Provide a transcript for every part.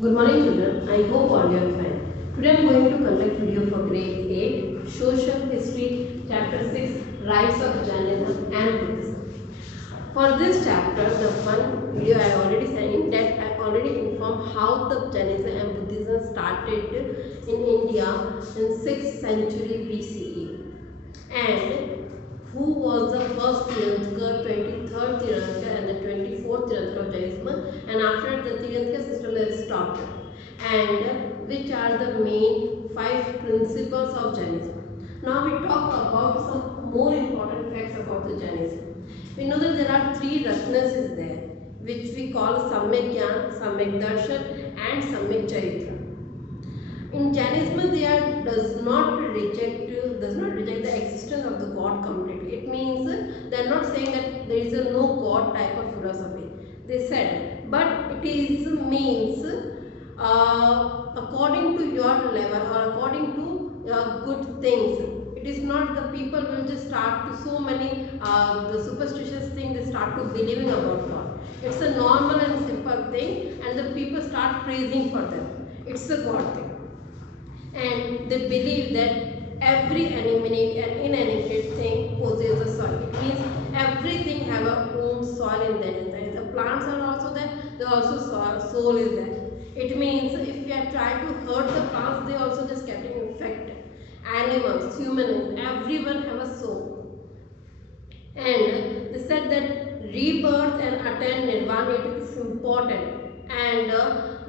Good morning children, I hope all you are fine. Today I am going to conduct video for grade 8, Social History, Chapter 6, Rights of Jainism and Buddhism. For this chapter, the one video I already said in that I already informed how the Jainism and Buddhism started in India in 6th century BCE. And who was the first Tirthankar, 23rd Tirthankar and the 24th Tirthankar of Jainism, and after the Tirthankar system is stopped, and which are the main 5 principles of Jainism. Now we talk about some more important facts about the Jainism. We know that there are 3 Ratnas is there, which we call Samyak Gyan, Samyak Darshan and Samyak Charitra. In Jainism, does not reject the existence of the God completely. It means they are not saying that there is a no God type of philosophy. They said, but it is means according to your level or according to good things. It is not the people will just start to so many the superstitious thing they start to believing about God. It's a normal and simple thing, and the people start praising for them. It's a God thing, and they believe that every animate and inanimate thing possesses a soil. It means everything have a own soil in them. The plants are also there, the also soul is there. It means if we are trying to hurt the plants, they also just getting infected. Animals, humans, everyone have a soul. And they said that rebirth and attain nirvana, it is important. And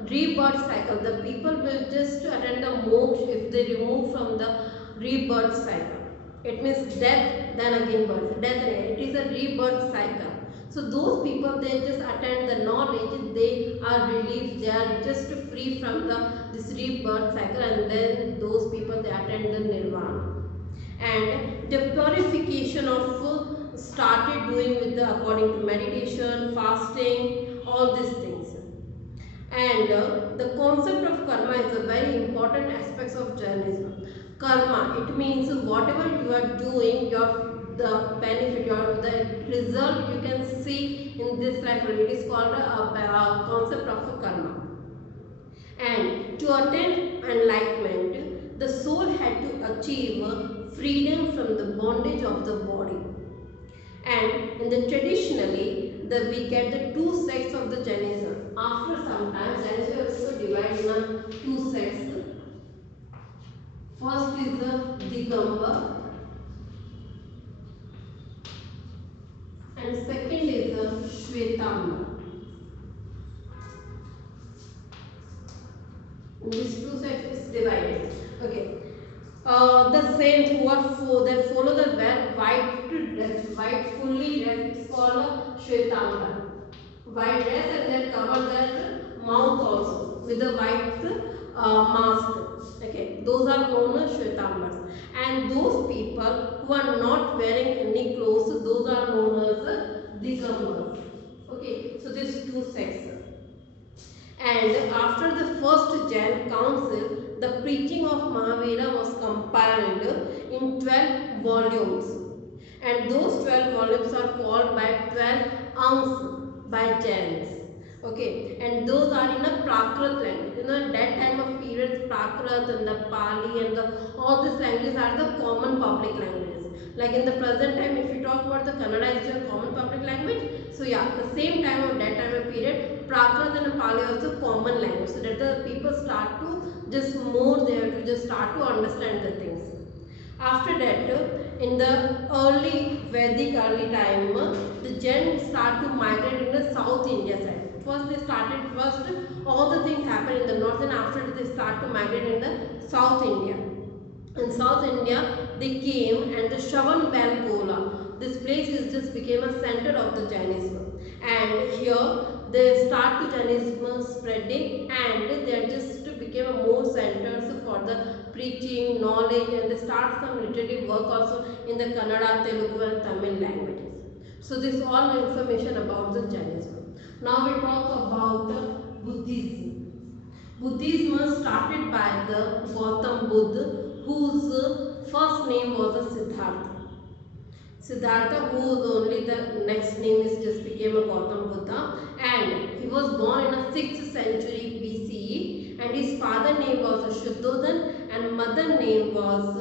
rebirth cycle, the people will just attend the moksha if they remove from the rebirth cycle. It means death, then again birth, death again. It is a rebirth cycle. So those people, they just attend the knowledge, they are relieved, they are just free from the this rebirth cycle, and then those people they attend the nirvana. And the purification of started doing with the according to meditation, fasting, all these things. And the concept of karma is a very important aspect of Jainism. Karma, it means whatever you are doing, your the benefit, your the result you can see in this life. It is called a concept of a karma. And to attain enlightenment, the soul had to achieve freedom from the bondage of the body. And in the traditionally, we get the 2 sects of the Jainism. After some time, Jainism is also divided into 2 sects. First is the Digambar, and second is the Shwetambar. These 2 sects is divided. Okay. The saints who are that follow the white dress, white fully dress, is called Shwetambar. White dress, and they cover their mouth also with a white mask. Okay, those are known as Shwetambars. And those people who are not wearing any clothes, those are known as Digambars. Okay, so these 2 sects. And after the first Jain council, the preaching of Mahavira was compiled in 12 volumes. And those 12 volumes are called by 12 Angs by Jains. Okay, and those are in a Prakrit language. You know, at that time of period, Prakrit and the Pali and all these languages are the common public languages. Like in the present time, if you talk about the Kannada is your common public language. So yeah, the same time of that time of period, Prakrit and Pali are also common language. So that the people start to just more there to just start to understand the things. After that, in the early Vedic early time, the Jains start to migrate in the South India side. First all the things happen in the north, and after they start to migrate in the South India. In South India, they came, and the Shravan Belgola, this place is just became a center of the Jainism. And here they start to Jainism spreading, and they just became a more centers for the preaching, knowledge, and they start some literary work also in the Kannada, Telugu and Tamil languages. So this all information about the Jainism. Now we talk about Buddhism. Buddhism started by the Gautam Buddha, whose first name was Siddhartha. Siddhartha, whose only the next name is just became a Gautam Buddha, and he was born in a 6th century BCE and his father name was Shuddhodhan and mother name was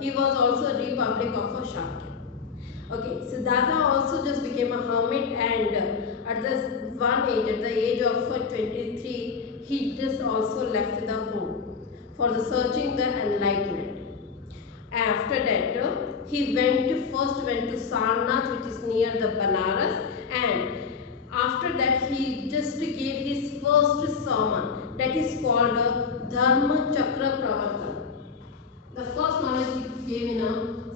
he was also a republic of a Shakya. Okay, Siddhartha also just became a hermit, and at the age of 23, he just also left the home for the searching the enlightenment. After that, he first went to Sarnath, which is near the Banaras, and after that he just gave his first sermon, that is called Dharma Chakra Pravartan. The first knowledge he gave in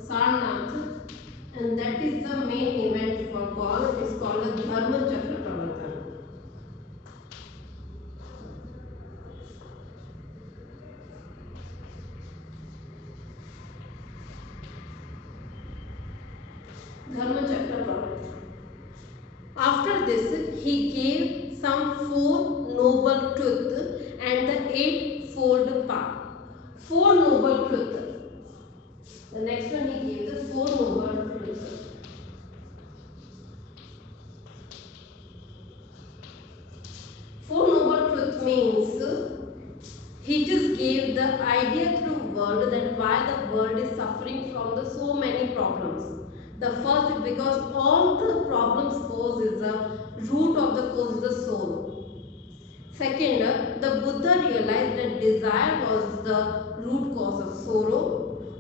Sarnath, and that is the main event for called. It is called the Dharma Chakra Pravartan. Dharma Chakra Pravartan. After this, he gave some 4 noble truths and the 8-fold path. 4 noble truths. The next one he gave the 4 noble truths. 4 noble truths means he just gave the idea to the world that why the world is suffering from the so many problems. The first is because all the problems cause is the root of the cause is the sorrow. Second, the Buddha realized that desire was the root cause of sorrow.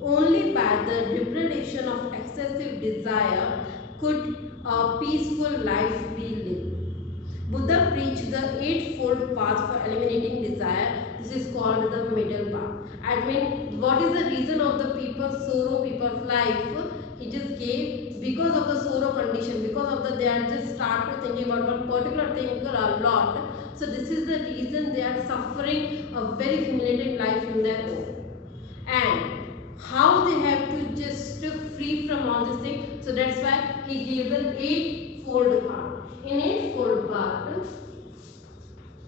Only by the liberation of excessive desire could a peaceful life be lived. Buddha preached the 8-fold path for eliminating desire. This is called the middle path. I mean, what is the reason of the people's sorrow, people's life? He just gave because of the sorrow condition, because of the they are just start to thinking about one particular thing a lot. So this is the reason they are suffering a very humiliated life in their own. And how they have to just free from all these things. So that's why he gave the 8-fold path. In 8-fold path,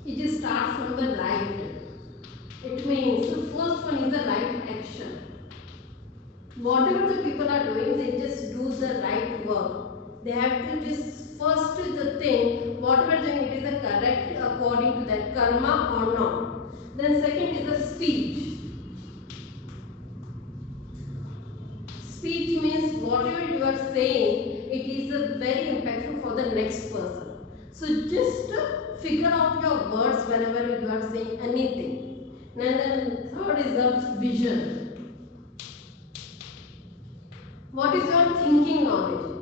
he just starts from the right. It means the first one is the right action. Whatever the people are doing, they just do the right work. They have to just first the thing, whatever doing it is the correct according to that karma or not. Then second is the speech. Speech means whatever you are saying, it is very impactful for the next person. So just figure out your words whenever you are saying anything. Then third is the vision. What is your thinking knowledge?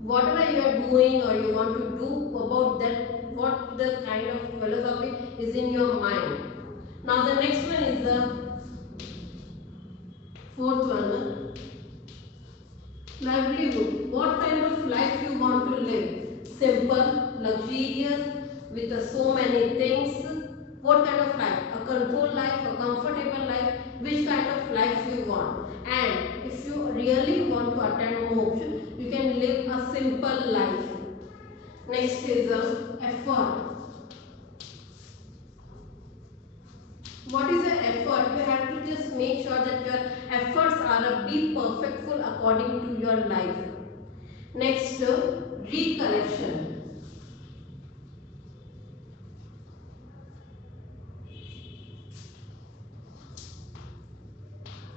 Whatever you are doing or you want to do about that, what the kind of philosophy is in your mind. Now the next one is the fourth one. Livelihood. What kind of life you want to live? Simple, luxurious, with so many things. What kind of life? A controlled life, a comfortable life? Which kind of life you want? And if you really want to attain moksha, you can live a simple life. Next is effort. What is the effort? You have to just make sure that your efforts are be perfectful according to your life. Next, recollection.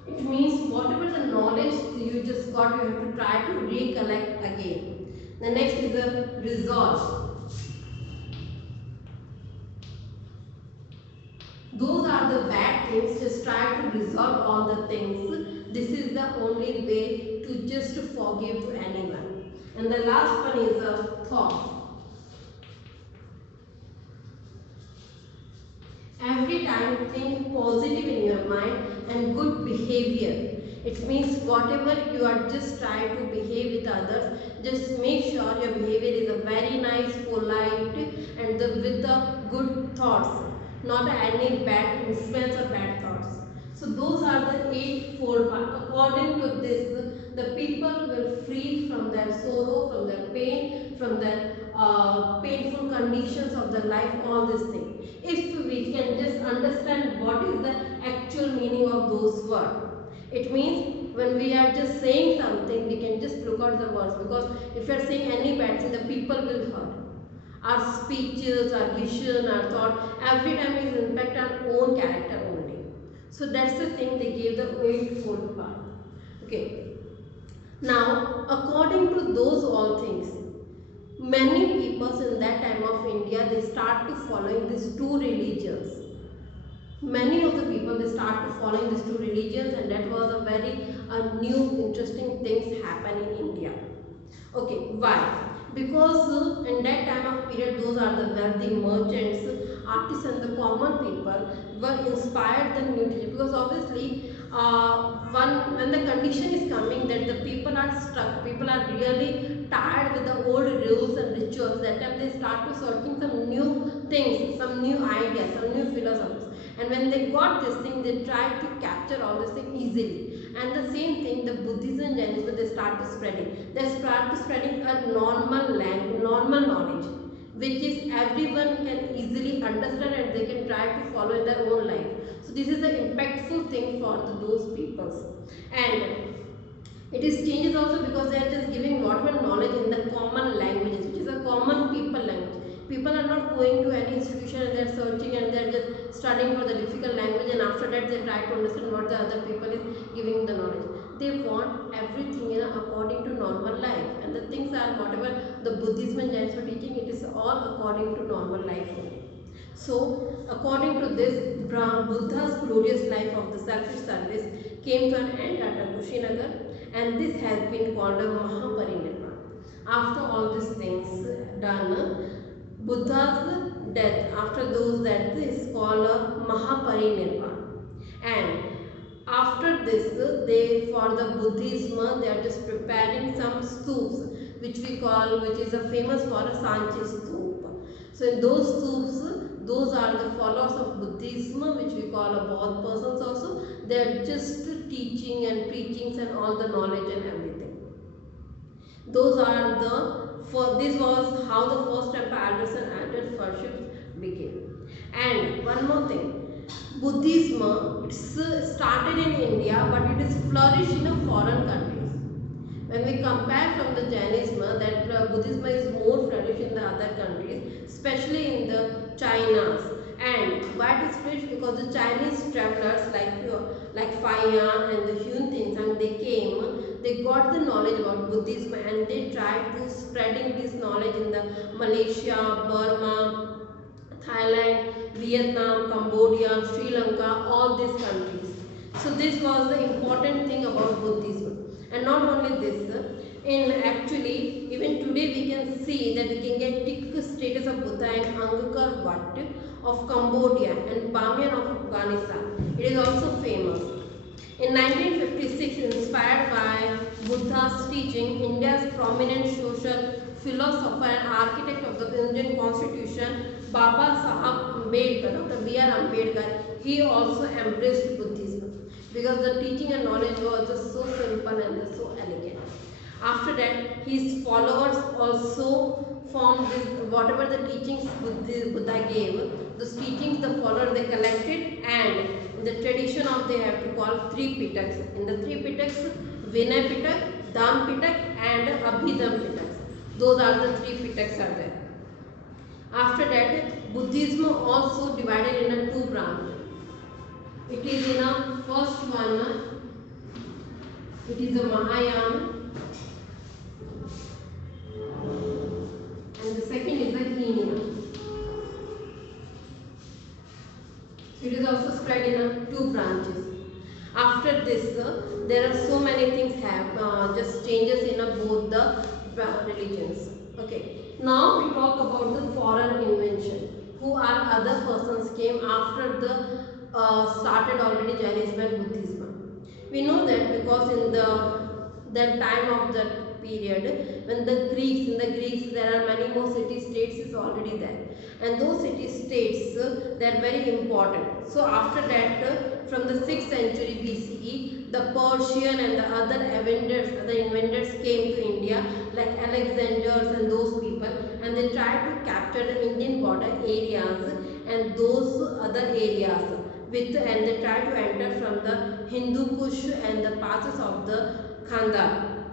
It means whatever the knowledge you just got, you have to try to recollect again. The next is the resolve. Those are the bad things, just try to resolve all the things. This is the only way to just forgive to anyone. And the last one is a thought. Every time think positive in your mind and good behavior. It means whatever you are just trying to behave with others, just make sure your behavior is a very nice, polite and with the good thoughts. Not any bad influence or bad thoughts. So those are the 8-fold path. According to this, the people will free from their sorrow, from their pain, from their painful conditions of their life, all these things. If we can just understand what is the actual meaning of those words. It means when we are just saying something, we can just look out the words, because if you are saying any bad thing, the people will hurt. Our speeches, our vision, our thought, every time is impact our own character only. So that's the thing they gave the eightfold path. Okay. Now, according to those all things, many people in that time of India, they start to following these two religions. Many of the people, they start to following these two religions, and that was a very new interesting things happen in India. Okay, why? Because in that time of period, those are the wealthy merchants, artisans, the common people were inspired the new religion, because obviously when the condition is coming that the people are stuck, people are really tired with the old rules and rituals, that time they start to searching some new things, some new ideas, some new philosophies, and when they got this thing, they tried to capture all this thing easily. And the same thing, the Buddhism and Jainism, they start to spreading. They start to spreading a normal language, normal knowledge, which is everyone can easily understand and they can try to follow in their own life. So this is the impactful thing for those peoples. And it is changes also because they are just giving whatever knowledge in the common languages, which is a common people language. People are not going to any institution and they are searching and they are just studying for the difficult language, and after that they try to understand what the other people is giving the knowledge. They want everything according to normal life, and the things are whatever the Buddhism and Jainism teaching, it is all according to normal life only. So, according to this, Buddha's glorious life of the selfish service came to an end at Kushinagar, and this has been called a Mahaparinirvana. After all these things done, Buddha's death, after those death, is called a Mahaparinirvana. And after this, they for the Buddhism, they are just preparing some stupas, which we call, which is a famous for a Sanchi stupa. So in those stupas, those are the followers of Buddhism, which we call a Bodh persons also. They are just teaching and preachings and all the knowledge and everything. Those are the, for this was how the first temple elders and elder worships began. And one more thing, Buddhism, it's started in India, but it is flourished in a foreign countries. When we compare from the Jainism, that Buddhism is more flourished in the other countries, especially in the China's. And why it is flourished? Because the Chinese travelers like Fayan and the Hyun Tinsang, they came, they got the knowledge about Buddhism and they tried to spreading this knowledge in the Malaysia, Burma, Thailand, Vietnam, Cambodia, Sri Lanka, all these countries. So this was the important thing about Buddhism. And not only this, in actually even today we can see that the Gangetic status of Buddha in Angkor Wat of Cambodia and Bamiyan of Afghanistan. It is also famous. In 1956, inspired by Buddha's teaching, India's prominent social philosopher and architect of the Indian Constitution, Baba Sahib Ambedkar, Dr. B.R. Ambedkar, he also embraced Buddhism because the teaching and knowledge was just so simple and so elegant. After that, his followers also formed this, whatever the teachings Buddha gave, those teachings the followers they collected, and in the tradition of they have to call three Pitaks. In the three Pitaks, Vinay Pitak, Dham Pitak and Abhidham Pitaks. Those are the three Pitaks are there. After that, Buddhism also divided in a two branches. It is in a first one, it is the Mahayana, and the second is the Hinayana. So it is also spread in two branches. After this, there are so many things have just changes in both the religions. Okay. Now we talk about the foreign invention. Who are other persons came after the started already Jainism and Buddhism. We know that because in that time of that period, when the Greeks, in the Greeks there are many more city-states is already there, and those city-states they are very important. So after that, from the 6th century BCE, the Persian and the other inventors came to India, like Alexanders and those people, and they tried to capture the Indian border areas and those other areas and they tried to enter from the Hindu Kush and the passes of the Khandaq.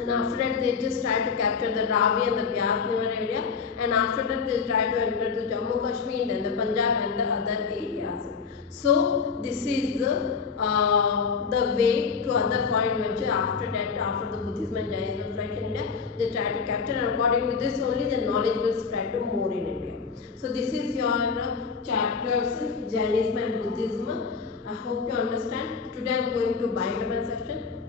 and after that they just try to capture the Ravi and the Bias river area, and after that they try to enter to Jammu Kashmir, then the Punjab and the other areas. So this is the way to other foreign venture. After that, after the Buddhism and Jainism flourished in India, they try to capture, and according to this only the knowledge will spread to more in India. So this is your chapters Jainism and Buddhism. I hope you understand. Today I am going to bind my section.